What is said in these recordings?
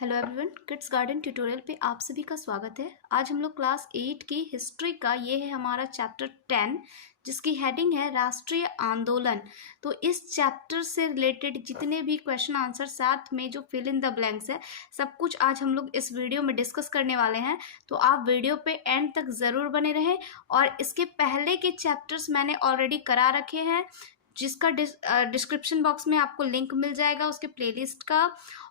Hello everyone, kids garden tutorial पे आप सभी का स्वागत है। आज हम लोग क्लास 8 की हिस्ट्री का ये है हमारा चैप्टर 10, जिसकी हेडिंग है राष्ट्रीय आंदोलन। तो इस चैप्टर से रिलेटेड जितने भी क्वेश्चन आंसर साथ में जो फिल इन द ब्लैंक्स है, सब कुछ आज हम लोग इस वीडियो में डिस्कस करने वाले हैं। तो आप वीडियो पे एंड तक ज़रूर बने रहें। और इसके पहले के चैप्टर्स मैंने ऑलरेडी करा रखे हैं, जिसका डिस्क्रिप्शन बॉक्स में आपको लिंक मिल जाएगा उसके प्लेलिस्ट का,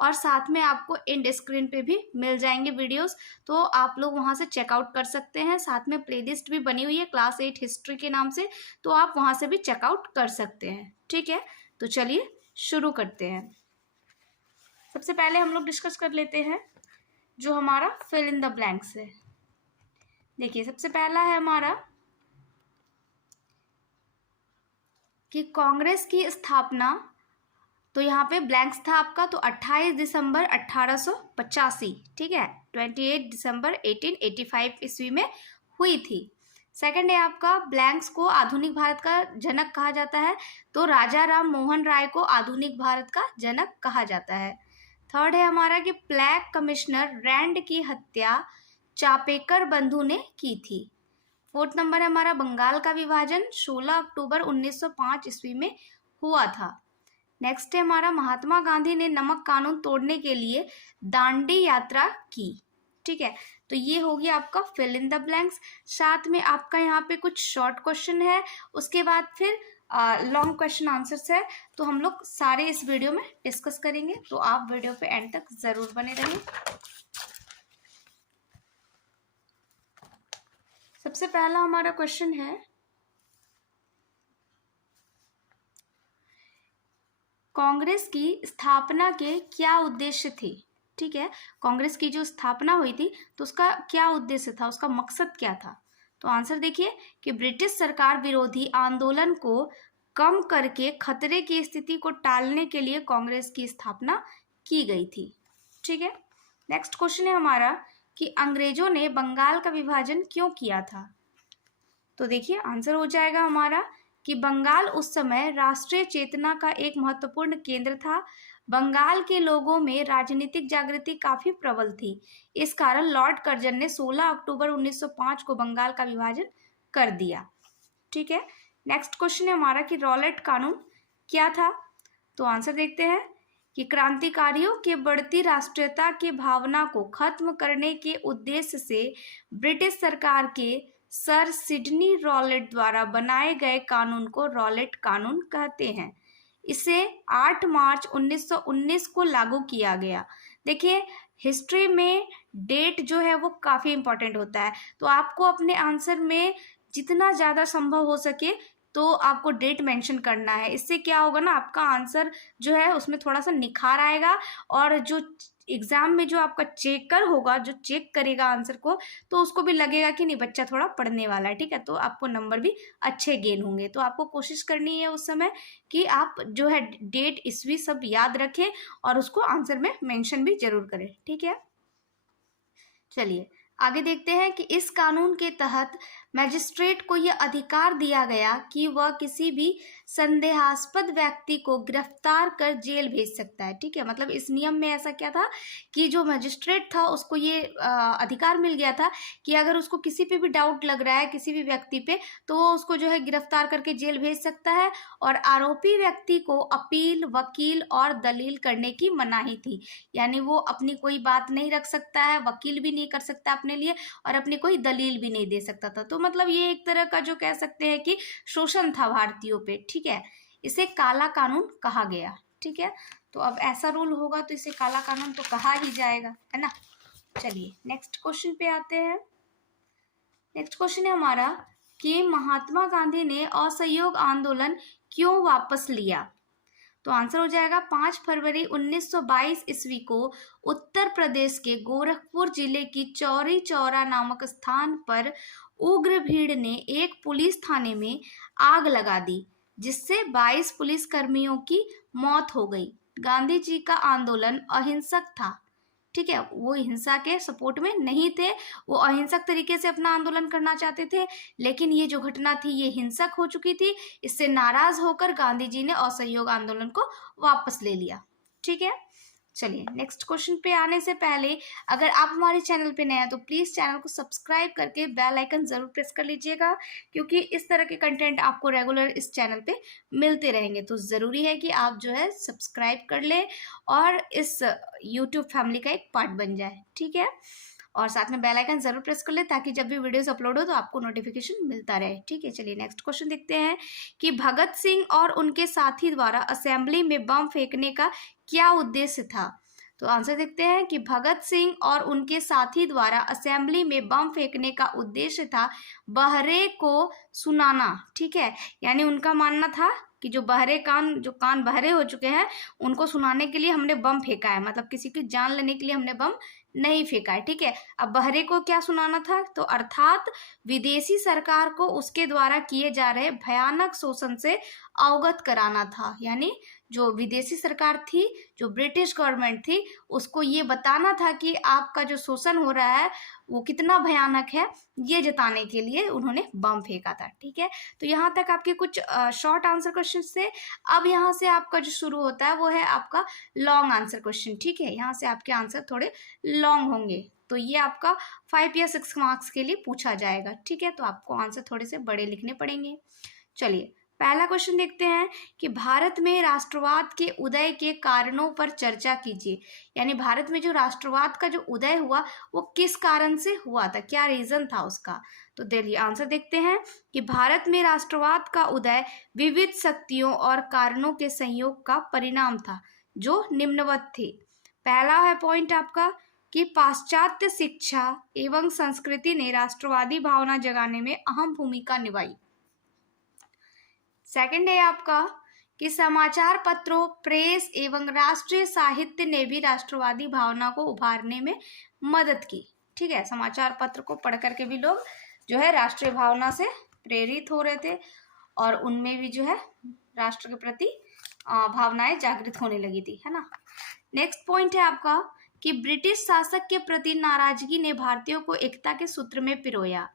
और साथ में आपको एंड स्क्रीन पे भी मिल जाएंगे वीडियोस। तो आप लोग वहां से चेकआउट कर सकते हैं। साथ में प्लेलिस्ट भी बनी हुई है क्लास 8 हिस्ट्री के नाम से, तो आप वहां से भी चेकआउट कर सकते हैं। ठीक है, तो चलिए शुरू करते हैं। सबसे पहले हम लोग डिस्कस कर लेते हैं जो हमारा फिल इन द ब्लैंक्स है। देखिए, सबसे पहला है हमारा कि कांग्रेस की स्थापना, तो यहाँ पे ब्लैंक्स था आपका, तो 28 दिसंबर 1885, ठीक है, 28 दिसंबर 1885 ईस्वी में हुई थी। सेकंड है आपका, ब्लैंक्स को आधुनिक भारत का जनक कहा जाता है, तो राजा राम मोहन राय को आधुनिक भारत का जनक कहा जाता है। थर्ड है हमारा कि ब्लैक कमिश्नर रैंड की हत्या चापेकर बंधु ने की थी। फोर्थ नंबर है हमारा, बंगाल का विभाजन 16 अक्टूबर 1905 ईस्वी में हुआ था। नेक्स्ट है हमारा, महात्मा गांधी ने नमक कानून तोड़ने के लिए दांडी यात्रा की। ठीक है, तो ये हो गया आपका फिल इन द ब्लैंक्स। साथ में आपका यहाँ पे कुछ शॉर्ट क्वेश्चन है, उसके बाद फिर लॉन्ग क्वेश्चन आंसर्स है। तो हम लोग सारे इस वीडियो में डिस्कस करेंगे, तो आप वीडियो पे एंड तक जरूर बने रहें। सबसे पहला हमारा क्वेश्चन है, कांग्रेस की स्थापना के क्या उद्देश्य थे। ठीक है, कांग्रेस की जो स्थापना हुई थी तो उसका क्या उद्देश्य था, उसका मकसद क्या था। तो आंसर देखिए कि ब्रिटिश सरकार विरोधी आंदोलन को कम करके खतरे की स्थिति को टालने के लिए कांग्रेस की स्थापना की गई थी। ठीक है, नेक्स्ट क्वेश्चन है हमारा कि अंग्रेजों ने बंगाल का विभाजन क्यों किया था। तो देखिए, आंसर हो जाएगा हमारा कि बंगाल उस समय राष्ट्रीय चेतना का एक महत्वपूर्ण केंद्र था। बंगाल के लोगों में राजनीतिक जागृति काफी प्रबल थी। इस कारण लॉर्ड कर्जन ने 16 अक्टूबर 1905 को बंगाल का विभाजन कर दिया। ठीक है, नेक्स्ट क्वेश्चन है हमारा कि रॉलेट कानून क्या था। तो आंसर देखते हैं कि क्रांतिकारियों के बढ़ती राष्ट्रीयता की भावना को खत्म करने के उद्देश्य से ब्रिटिश सरकार के सर सिडनी रॉलेट द्वारा बनाए गए कानून को रॉलेट कानून कहते हैं। इसे 8 मार्च 1919 को लागू किया गया। देखिए, हिस्ट्री में डेट जो है वो काफ़ी इंपॉर्टेंट होता है, तो आपको अपने आंसर में जितना ज़्यादा संभव हो सके तो आपको डेट मेंशन करना है। इससे क्या होगा ना, आपका आंसर जो है उसमें थोड़ा सा निखार आएगा, और जो एग्जाम में जो आपका चेकर होगा, जो चेक करेगा आंसर को, तो उसको भी लगेगा कि नहीं, बच्चा थोड़ा पढ़ने वाला है। ठीक है, तो आपको नंबर भी अच्छे गेन होंगे। तो आपको कोशिश करनी है उस समय कि आप जो है डेट ईस्वी सब याद रखें और उसको आंसर में मेंशन भी जरूर करें। ठीक है, चलिए आगे देखते हैं कि इस कानून के तहत मैजिस्ट्रेट को यह अधिकार दिया गया कि वह किसी भी संदेहास्पद व्यक्ति को गिरफ्तार कर जेल भेज सकता है। ठीक है, मतलब इस नियम में ऐसा क्या था कि जो मैजिस्ट्रेट था उसको ये अधिकार मिल गया था कि अगर उसको किसी पे भी डाउट लग रहा है किसी भी व्यक्ति पे, तो वो उसको जो है गिरफ्तार करके जेल भेज सकता है। और आरोपी व्यक्ति को अपील, वकील और दलील करने की मनाही थी, यानी वो अपनी कोई बात नहीं रख सकता है, वकील भी नहीं कर सकता अपने लिए, और अपनी कोई दलील भी नहीं दे सकता था। तो मतलब ये एक तरह का जो कह सकते हैं कि शोषण था भारतीयों पे। ठीक है, इसे काला कानून कहा गया। ठीक है, तो अब ऐसा रूल होगा तो इसे काला कानून तो कहा ही जाएगा, है ना। चलिए नेक्स्ट क्वेश्चन पे आते हैं। नेक्स्ट क्वेश्चन है हमारा कि महात्मा गांधी ने असहयोग आंदोलन क्यों वापस लिया। तो आंसर हो जाएगा 5 फरवरी 1922 ईस्वी को उत्तर प्रदेश के गोरखपुर जिले की चौरी चौरा नामक स्थान पर उग्र भीड़ ने एक पुलिस थाने में आग लगा दी, जिससे 22 पुलिस कर्मियों की मौत हो गई। गांधी जी का आंदोलन अहिंसक था। ठीक है, वो हिंसा के सपोर्ट में नहीं थे, वो अहिंसक तरीके से अपना आंदोलन करना चाहते थे, लेकिन ये जो घटना थी ये हिंसक हो चुकी थी। इससे नाराज होकर गांधी जी ने असहयोग आंदोलन को वापस ले लिया। ठीक है, चलिए नेक्स्ट क्वेश्चन पे आने से पहले अगर आप हमारे चैनल पे नए हैं तो प्लीज़ चैनल को सब्सक्राइब करके बेल आइकन ज़रूर प्रेस कर लीजिएगा, क्योंकि इस तरह के कंटेंट आपको रेगुलर इस चैनल पे मिलते रहेंगे। तो ज़रूरी है कि आप जो है सब्सक्राइब कर लें और इस यूट्यूब फैमिली का एक पार्ट बन जाए, ठीक है। और साथ में बेल आइकन ज़रूर प्रेस कर ले ताकि जब भी वीडियोस अपलोड हो तो आपको नोटिफिकेशन मिलता रहे, ठीक है। चलिए नेक्स्ट क्वेश्चन देखते हैं कि भगत सिंह और उनके साथी द्वारा असेंबली में बम फेंकने का क्या उद्देश्य था। तो आंसर देखते हैं कि भगत सिंह और उनके साथी द्वारा असेंबली में बम फेंकने का उद्देश्य था बहरे को सुनाना, ठीक है। यानी उनका मानना था कि जो कान बहरे हो चुके हैं उनको सुनाने के लिए हमने बम फेंका है, मतलब किसी की जान लेने के लिए हमने बम नहीं फेंका है, ठीक है। अब बहरे को क्या सुनाना था, तो अर्थात विदेशी सरकार को उसके द्वारा किए जा रहे भयानक शोषण से अवगत कराना था। यानी जो विदेशी सरकार थी, जो ब्रिटिश गवर्नमेंट थी, उसको ये बताना था कि आपका जो शोषण हो रहा है वो कितना भयानक है, ये जताने के लिए उन्होंने बम फेंका था, ठीक है। तो यहाँ तक आपके कुछ शॉर्ट आंसर क्वेश्चन थे। अब यहाँ से आपका जो शुरू होता है वो है आपका लॉन्ग आंसर क्वेश्चन, ठीक है। यहाँ से आपके आंसर थोड़े लॉन्ग होंगे, तो ये आपका 5 या 6 मार्क्स के लिए पूछा जाएगा, ठीक है। तो आपको आंसर थोड़े से बड़े लिखने पड़ेंगे। चलिए पहला क्वेश्चन देखते हैं कि भारत में राष्ट्रवाद के उदय के कारणों पर चर्चा कीजिए। यानी भारत में जो राष्ट्रवाद का जो उदय हुआ वो किस कारण से हुआ था, क्या रीजन था उसका। तो देखिए आंसर देखते हैं कि भारत में राष्ट्रवाद का उदय विविध शक्तियों और कारणों के संयोग का परिणाम था जो निम्नवत थे। पहला है पॉइंट आपका कि पाश्चात्य शिक्षा एवं संस्कृति ने राष्ट्रवादी भावना जगाने में अहम भूमिका निभाई। सेकंड है आपका कि समाचार पत्रों, प्रेस एवं राष्ट्रीय साहित्य ने भी राष्ट्रवादी भावना को उभारने में मदद की, ठीक है। समाचार पत्र को पढ़ करके भी लोग जो है राष्ट्रीय भावना से प्रेरित हो रहे थे और उनमें भी जो है राष्ट्र के प्रति भावनाएं जागृत होने लगी थी, है ना। नेक्स्ट पॉइंट है आपका कि ब्रिटिश शासक के प्रति नाराजगी ने भारतीयों को एकता के सूत्र में पिरोया,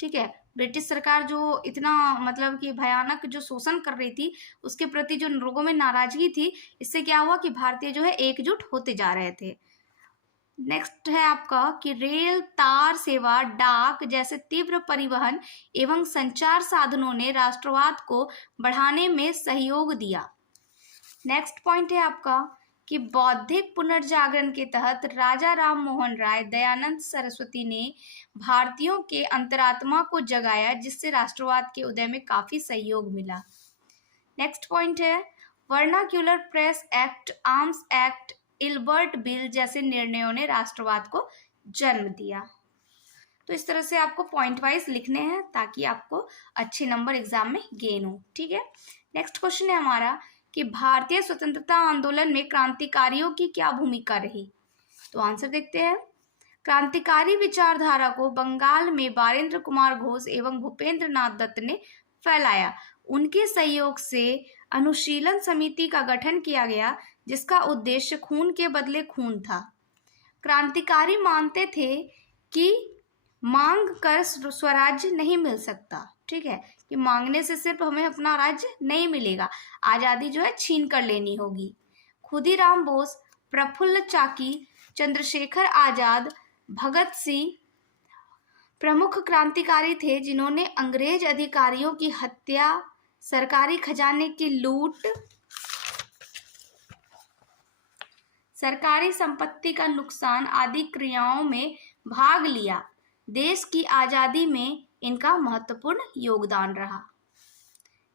ठीक है। ब्रिटिश सरकार जो इतना मतलब कि भयानक जो शोषण कर रही थी उसके प्रति जो लोगों में नाराजगी थी, इससे क्या हुआ कि भारतीय जो है एकजुट होते जा रहे थे। नेक्स्ट है आपका कि रेल, तार सेवा, डाक जैसे तीव्र परिवहन एवं संचार साधनों ने राष्ट्रवाद को बढ़ाने में सहयोग दिया। नेक्स्ट पॉइंट है आपका कि बौद्धिक पुनर्जागरण के तहत राजा राम मोहन राय, दयानंद सरस्वती ने भारतीयों के अंतरात्मा को जगाया, जिससे राष्ट्रवाद के उदय में काफी सहयोग मिला। नेक्स्ट पॉइंट है vernacular press act, arms act, Ilbert bill जैसे निर्णयों ने राष्ट्रवाद को जन्म दिया। तो इस तरह से आपको पॉइंट वाइज लिखने हैं ताकि आपको अच्छे नंबर एग्जाम में गेन हो, ठीक है। नेक्स्ट क्वेश्चन है हमारा कि भारतीय स्वतंत्रता आंदोलन में क्रांतिकारियों की क्या भूमिका रही। तो आंसर देखते हैं। क्रांतिकारी विचारधारा को बंगाल में बारेंद्र कुमार घोष एवं भूपेंद्र नाथ दत्त ने फैलाया। उनके सहयोग से अनुशीलन समिति का गठन किया गया, जिसका उद्देश्य खून के बदले खून था। क्रांतिकारी मानते थे कि मांग कर स्वराज्य नहीं मिल सकता, ठीक है, कि मांगने से सिर्फ हमें अपना राज्य नहीं मिलेगा, आज़ादी जो है छीन कर लेनी होगी। खुदीराम बोस, प्रफुल्ल चाकी, चंद्रशेखर आजाद, भगत सिंह प्रमुख क्रांतिकारी थे जिन्होंने अंग्रेज अधिकारियों की हत्या, सरकारी खजाने की लूट, सरकारी संपत्ति का नुकसान आदि क्रियाओं में भाग लिया। देश की आज़ादी में इनका महत्वपूर्ण योगदान रहा।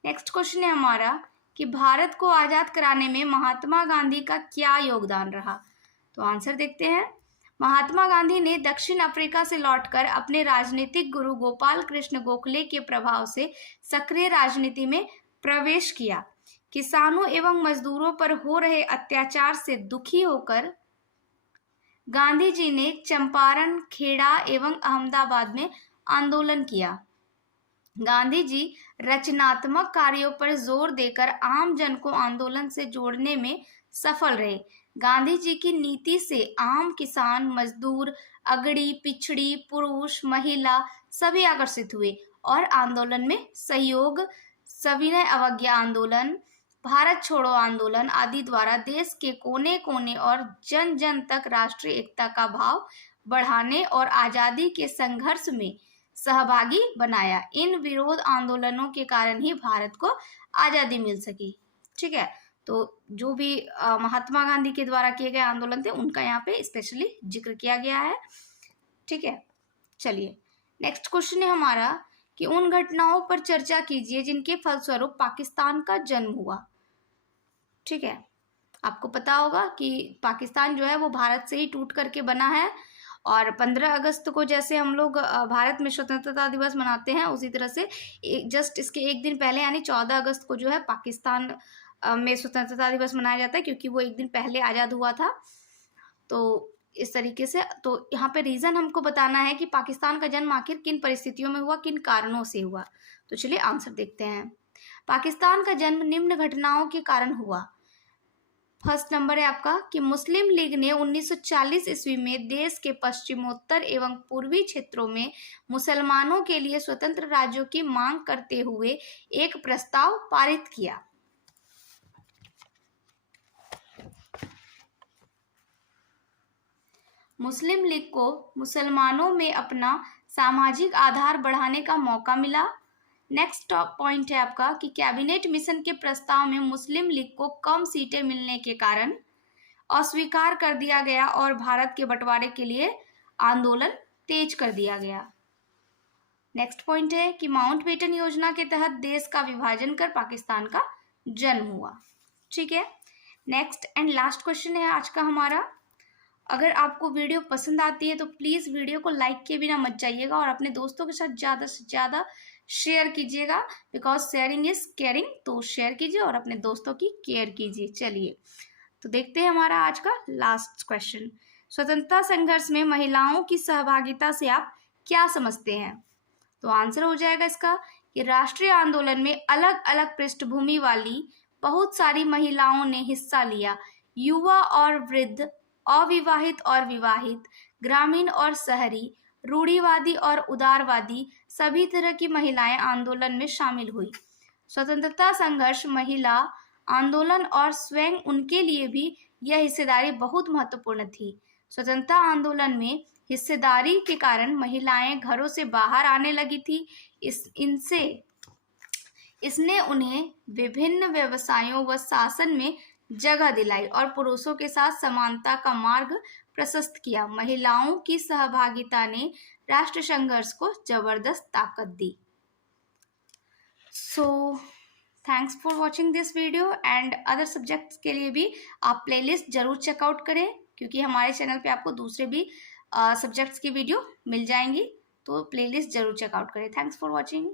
नेक्स्ट क्वेश्चन है हमारा कि भारत को आज़ाद कराने में महात्मा गांधी का क्या योगदान रहा। तो आंसर देखते हैं। महात्मा गांधी ने दक्षिण अफ्रीका से लौटकर अपने राजनीतिक गुरु गोपाल कृष्ण गोखले के प्रभाव से सक्रिय राजनीति में प्रवेश किया। किसानों एवं मजदूरों पर हो रहे अत्याचार से दुखी होकर गांधी जी ने चंपारण, खेड़ा एवं अहमदाबाद में आंदोलन किया। गांधी जी रचनात्मक कार्यों पर जोर देकर आम जन को आंदोलन से जोड़ने में सफल रहे। गांधी जी की नीति से आम किसान, मजदूर, अगड़ी, पिछड़ी, पुरुष, महिला सभी आकर्षित हुए और आंदोलन में सहयोग, सविनय अवज्ञा आंदोलन, भारत छोड़ो आंदोलन आदि द्वारा देश के कोने कोने और जन जन तक राष्ट्रीय एकता का भाव बढ़ाने और आजादी के संघर्ष में सहभागी बनाया। इन विरोध आंदोलनों के कारण ही भारत को आजादी मिल सकी। ठीक है, तो जो भी महात्मा गांधी के द्वारा किए गए आंदोलन थे उनका यहाँ पे स्पेशली जिक्र किया गया है। ठीक है, चलिए नेक्स्ट क्वेश्चन है हमारा कि उन घटनाओं पर चर्चा कीजिए जिनके फलस्वरूप पाकिस्तान का जन्म हुआ। ठीक है, आपको पता होगा कि पाकिस्तान जो है वो भारत से ही टूट करके बना है और 15 अगस्त को जैसे हम लोग भारत में स्वतंत्रता दिवस मनाते हैं उसी तरह से जस्ट इसके एक दिन पहले यानी 14 अगस्त को जो है पाकिस्तान में स्वतंत्रता दिवस मनाया जाता है, क्योंकि वो एक दिन पहले आज़ाद हुआ था। तो इस तरीके से तो यहाँ पे रीज़न हमको बताना है कि पाकिस्तान का जन्म आखिर किन परिस्थितियों में हुआ, किन कारणों से हुआ। तो चलिए आंसर देखते हैं। पाकिस्तान का जन्म निम्न घटनाओं के कारण हुआ। फर्स्ट नंबर है आपका कि मुस्लिम लीग ने 1940 ईस्वी में देश के पश्चिमोत्तर एवं पूर्वी क्षेत्रों में मुसलमानों के लिए स्वतंत्र राज्यों की मांग करते हुए एक प्रस्ताव पारित किया। मुस्लिम लीग को मुसलमानों में अपना सामाजिक आधार बढ़ाने का मौका मिला। नेक्स्ट पॉइंट है आपका कि कैबिनेट मिशन के प्रस्ताव में मुस्लिम लीग को कम सीटें मिलने के कारण अस्वीकार कर दिया गया और भारत के बंटवारे के लिए आंदोलन तेज कर दिया गया। नेक्स्ट पॉइंट है कि माउंटबेटन योजना के तहत देश का विभाजन कर पाकिस्तान का जन्म हुआ। ठीक है, नेक्स्ट एंड लास्ट क्वेश्चन है आज का हमारा। अगर आपको वीडियो पसंद आती है तो प्लीज़ वीडियो को लाइक किए बिना मत जाइएगा और अपने दोस्तों के साथ ज़्यादा से ज़्यादा शेयर कीजिएगा, बिकॉज शेयरिंग इज केयरिंग। तो शेयर कीजिए और अपने दोस्तों की केयर कीजिए। चलिए तो देखते हैं हमारा आज का लास्ट क्वेश्चन। स्वतंत्रता संघर्ष में महिलाओं की सहभागिता से आप क्या समझते हैं? तो आंसर हो जाएगा इसका कि राष्ट्रीय आंदोलन में अलग अलग पृष्ठभूमि वाली बहुत सारी महिलाओं ने हिस्सा लिया। युवा और वृद्ध, अविवाहित और विवाहित, ग्रामीण और शहरी, रूढ़िवादी और उदारवादी सभी तरह की महिलाएं आंदोलन में शामिल हुई। स्वतंत्रता संघर्ष, महिला आंदोलन और स्वयं उनके लिए भी यह हिस्सेदारी बहुत महत्वपूर्ण थी। स्वतंत्रता आंदोलन में हिस्सेदारी के कारण महिलाएं घरों से बाहर आने लगी थी। इसने उन्हें विभिन्न व्यवसायों व शासन में जगह दिलाई और पुरुषों के साथ समानता का मार्ग प्रशस्त किया। महिलाओं की सहभागिता ने राष्ट्र संघर्ष को जबरदस्त ताकत दी। So thanks for watching this video and other subjects के लिए भी आप प्लेलिस्ट जरूर चेकआउट करें, क्योंकि हमारे चैनल पे आपको दूसरे भी सब्जेक्ट्स की वीडियो मिल जाएंगी। तो प्लेलिस्ट जरूर चेकआउट करें। Thanks for watching.